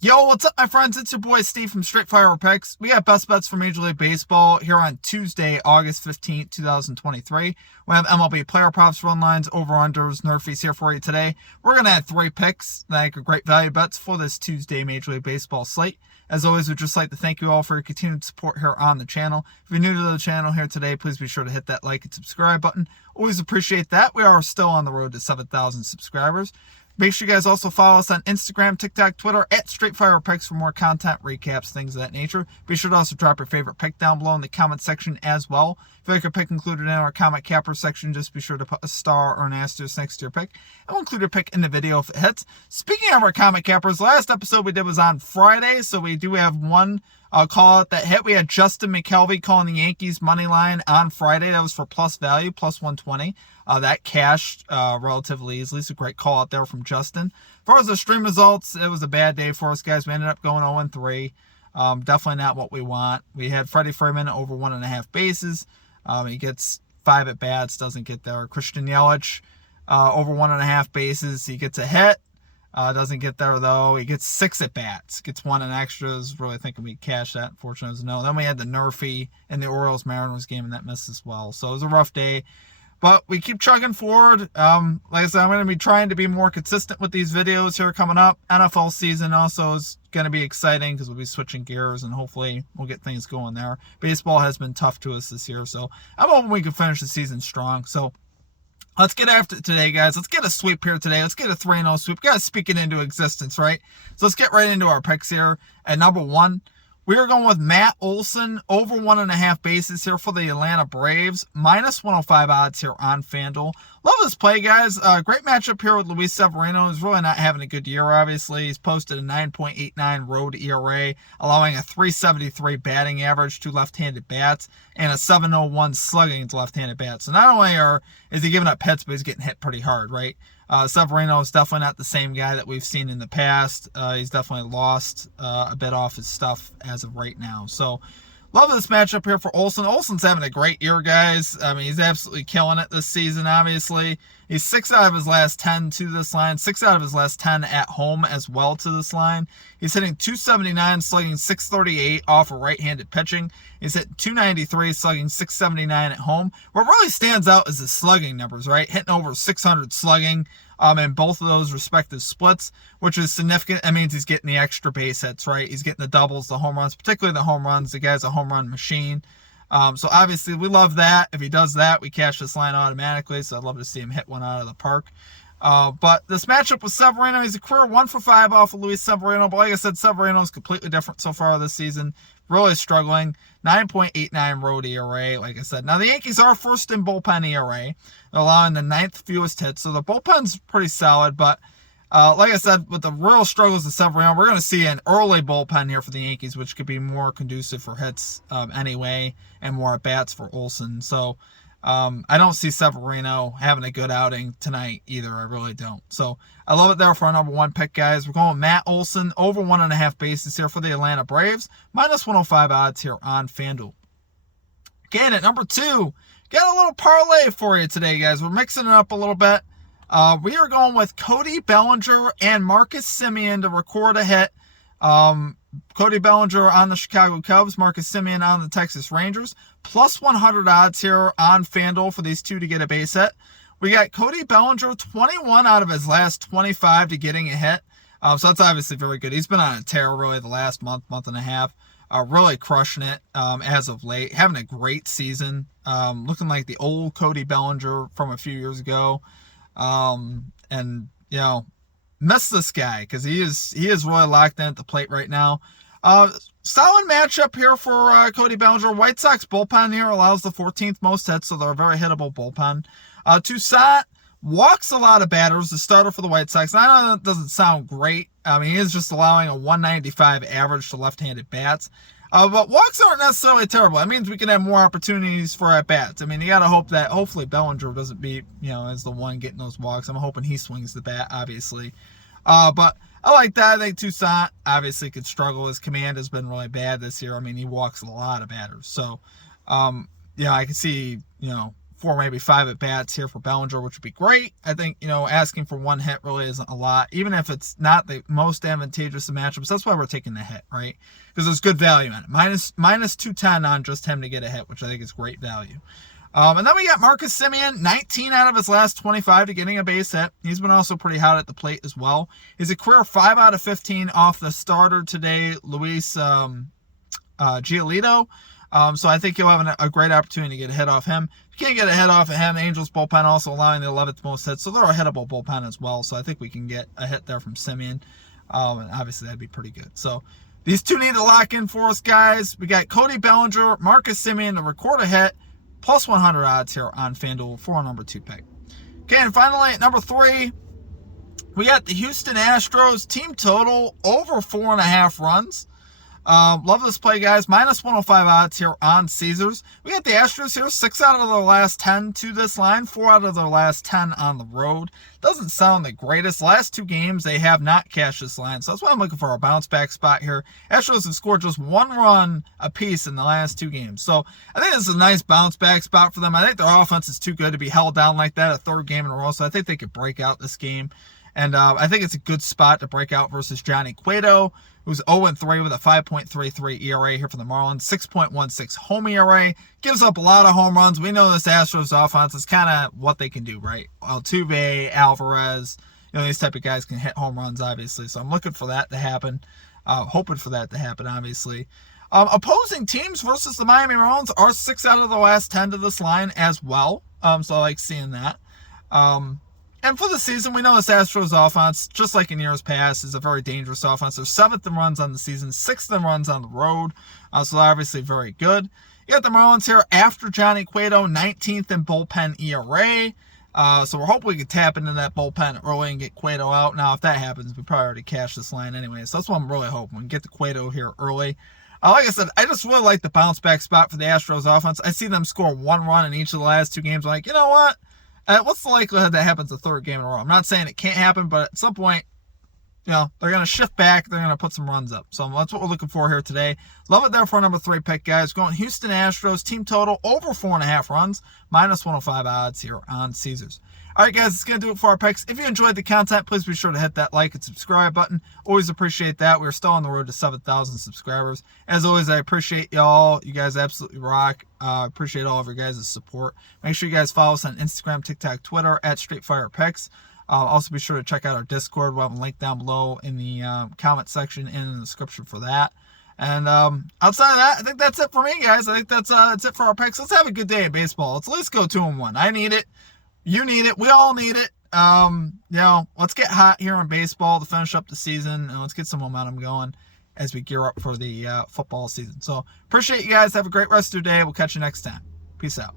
Yo, what's up, my friends? It's your boy Steve from Straight Fire Picks. We got best bets for Major League Baseball here on Tuesday, August 15th, 2023. We have MLB player props, run lines, over-unders, nerfies here for you today. We're going to add 3 picks that are great value bets for this Tuesday Major League Baseball slate. As always, we'd just like to thank you all for your continued support here on the channel. If you're new to the channel here today, please be sure to hit that like and subscribe button. Always appreciate that. We are still on the road to 7,000 subscribers. Make sure you guys also follow us on Instagram, TikTok, Twitter, at Straightfire Picks for more content, recaps, things of that nature. Be sure to also drop your favorite pick down below in the comment section as well. If you like your pick included in our comment capper section, just be sure to put a star or an asterisk next to your pick. And we'll include your pick in the video if it hits. Speaking of our comment cappers, last episode we did was on Friday, so we do have one call out that hit. We had Justin McKelvey calling the Yankees money line on Friday. That was for plus value, plus 120. That cashed relatively easily. So great call out there from Justin. As far as the stream results, it was a bad day for us, guys. We ended up going 0-3. Definitely not what we want. We had Freddie Freeman over 1.5 bases. He gets 5 at bats, doesn't get there. Christian Yelich over 1.5 bases. He gets a hit. Doesn't get there, though. He gets 6 at bats. Gets 1 in extras. Really thinking we cashed that. Unfortunately, it was no. Then we had the nerfy in the Orioles-Mariners game, and that missed as well. So it was a rough day. But we keep chugging forward. Like I said, I'm going to be trying to be more consistent with these videos here coming up. NFL season also is going to be exciting because we'll be switching gears and hopefully we'll get things going there. Baseball has been tough to us this year, so I'm hoping we can finish the season strong. So let's get after it today, guys. Let's get a sweep here today. Let's get a 3-0 sweep. Got to speak it into existence, right? So let's get right into our picks here. At number 1, we are going with Matt Olson over 1.5 bases here for the Atlanta Braves. Minus 105 odds here on FanDuel. Love this play, guys. Great matchup here with Luis Severino. He's really not having a good year, obviously. He's posted a 9.89 road ERA, allowing a 373 batting average to left-handed bats and a 701 slugging to left-handed bats. So not only is he giving up hits, but he's getting hit pretty hard, right? Severino is definitely not the same guy that we've seen in the past. He's definitely lost a bit off his stuff as of right now. So, love this matchup here for Olson. Olson's having a great year, guys. I mean, he's absolutely killing it this season, obviously. He's 6 out of his last 10 to this line, 6 out of his last 10 at home as well to this line. He's hitting 279, slugging 638 off of right-handed pitching. He's hitting 293, slugging 679 at home. What really stands out is his slugging numbers, right? Hitting over 600 slugging in both of those respective splits, which is significant. That means he's getting the extra base hits, right? He's getting the doubles, the home runs, particularly the home runs. The guy's a home run machine. So obviously we love that. If he does that, we cash this line automatically. So I'd love to see him hit one out of the park. But this matchup with Severino, he's a career 1 for 5 off of Luis Severino. But like I said, Severino is completely different so far this season. Really struggling. 9.89 road ERA, like I said. Now the Yankees are first in bullpen ERA, allowing the 9th fewest hits. So the bullpen's pretty solid, but like I said, with the real struggles of Severino, we're going to see an early bullpen here for the Yankees, which could be more conducive for hits anyway, and more at-bats for Olson. So I don't see Severino having a good outing tonight either. I really don't. So I love it there for our number 1 pick, guys. We're going with Matt Olson over 1.5 bases here for the Atlanta Braves. Minus 105 odds here on FanDuel. Again, at number 2, got a little parlay for you today, guys. We're mixing it up a little bit. We are going with Cody Bellinger and Marcus Semien to record a hit. Cody Bellinger on the Chicago Cubs, Marcus Semien on the Texas Rangers. Plus 100 odds here on FanDuel for these two to get a base hit. We got Cody Bellinger 21 out of his last 25 to getting a hit. So that's obviously very good. He's been on a tear really the last month and a half. Really crushing it as of late. Having a great season. Looking like the old Cody Bellinger from a few years ago. And, you know, miss this guy because he is really locked in at the plate right now. Solid matchup here for Cody Bellinger. White Sox bullpen here allows the 14th most hits, so they're a very hittable bullpen. Toussaint walks a lot of batters, the starter for the White Sox. I know that doesn't sound great. I mean, he is just allowing a 195 average to left-handed bats. But walks aren't necessarily terrible. That means we can have more opportunities for at-bats. I mean, you got to hope that hopefully Bellinger doesn't be, as the one getting those walks. I'm hoping he swings the bat, obviously. But I like that. I think Toussaint obviously could struggle. His command has been really bad this year. I mean, he walks a lot of batters. So, I can see, 4, maybe 5 at bats here for Bellinger, which would be great. I think, asking for 1 hit really isn't a lot, even if it's not the most advantageous of matchups. That's why we're taking the hit, right? Because there's good value in it. Minus 210 on just him to get a hit, which I think is great value. And then we got Marcus Semien, 19 out of his last 25 to getting a base hit. He's been also pretty hot at the plate as well. He's a career 5 out of 15 off the starter today, Luis Giolito. So I think he'll have a great opportunity to get a hit off him. If you can't get a hit off of him, the Angels bullpen also allowing the 11th most hits, so they're a hittable bullpen as well. So I think we can get a hit there from Semien, and obviously that'd be pretty good. So these two need to lock in for us, guys. We got Cody Bellinger, Marcus Semien to record a hit, plus 100 odds here on FanDuel for our number 2 pick. Okay, and finally at number 3, we got the Houston Astros team total over 4.5 runs. Love this play, guys. Minus 105 odds here on Caesars. We got the Astros here, 6 out of their last 10 to this line, 4 out of their last 10 on the road. Doesn't sound the greatest. Last 2 games, they have not cashed this line, so that's why I'm looking for a bounce back spot here. Astros have scored just 1 run apiece in the last 2 games, so I think this is a nice bounce back spot for them. I think their offense is too good to be held down like that a 3rd game in a row, so I think they could break out this game. And I think it's a good spot to break out versus Johnny Cueto, who's 0-3 with a 5.33 ERA here for the Marlins, 6.16 home ERA. Gives up a lot of home runs. We know this Astros offense is kind of what they can do, right? Altuve, Alvarez, these type of guys can hit home runs, obviously. So I'm looking for that to happen. Hoping for that to happen, obviously. Opposing teams versus the Miami Marlins are 6 out of the last 10 to this line as well. So I like seeing that. And for the season, we know this Astros offense, just like in years past, is a very dangerous offense. They're 7th in runs on the season, 6th in runs on the road. So they're obviously very good. You got the Marlins here after Johnny Cueto, 19th in bullpen ERA. So we're hoping we can tap into that bullpen early and get Cueto out. Now, if that happens, we probably already cashed this line anyway. So that's what I'm really hoping. We can get the Cueto here early. Like I said, I just really like the bounce back spot for the Astros offense. I see them score 1 run in each of the last 2 games. I'm like, you know what? What's the likelihood that happens a 3rd game in a row? I'm not saying it can't happen, but at some point, they're going to shift back. They're going to put some runs up. So that's what we're looking for here today. Love it there for our number 3 pick, guys. Going Houston Astros, team total over 4.5 runs, minus 105 odds here on Caesars. All right, guys, it's going to do it for our picks. If you enjoyed the content, please be sure to hit that like and subscribe button. Always appreciate that. We're still on the road to 7,000 subscribers. As always, I appreciate y'all. You guys absolutely rock. Appreciate all of your guys' support. Make sure you guys follow us on Instagram, TikTok, Twitter, at StraightFirePicks. Also, be sure to check out our Discord. We'll have a link down below in the comment section and in the description for that. And outside of that, I think that's it for me, guys. I think that's it for our picks. Let's have a good day at baseball. Let's at least go 2-1. I need it. You need it. We all need it. Let's get hot here in baseball to finish up the season, and let's get some momentum going as we gear up for the football season. So appreciate you guys. Have a great rest of your day. We'll catch you next time. Peace out.